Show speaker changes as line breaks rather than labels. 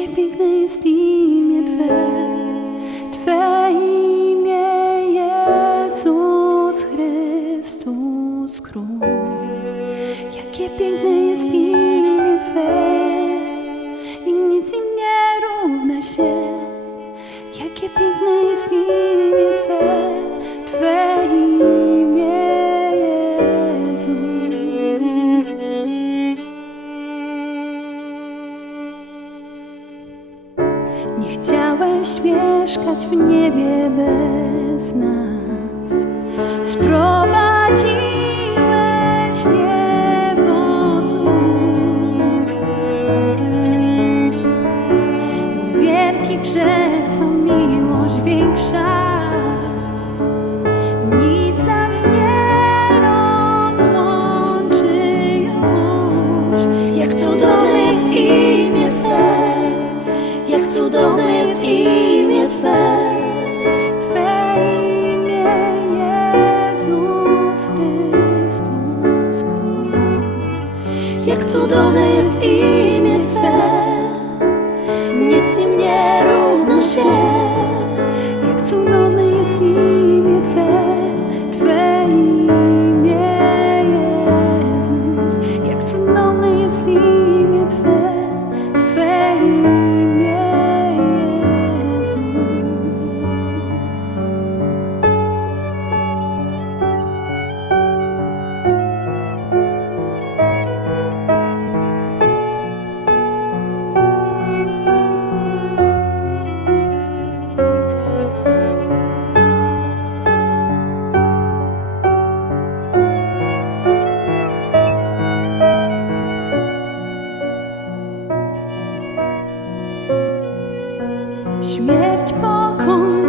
Jakie piękne jest imię Twe, Twe imię Jezus Chrystus Król. Jakie piękne jest imię Twe i nic im nie równa się. Jakie piękne jest imię Nie chciałeś mieszkać w niebie bez nas. Sprowadziłeś niebo tu. Wielki grzech, Twa miłość większa.
jak cudowne jest imię Twe.
śmierć pokon.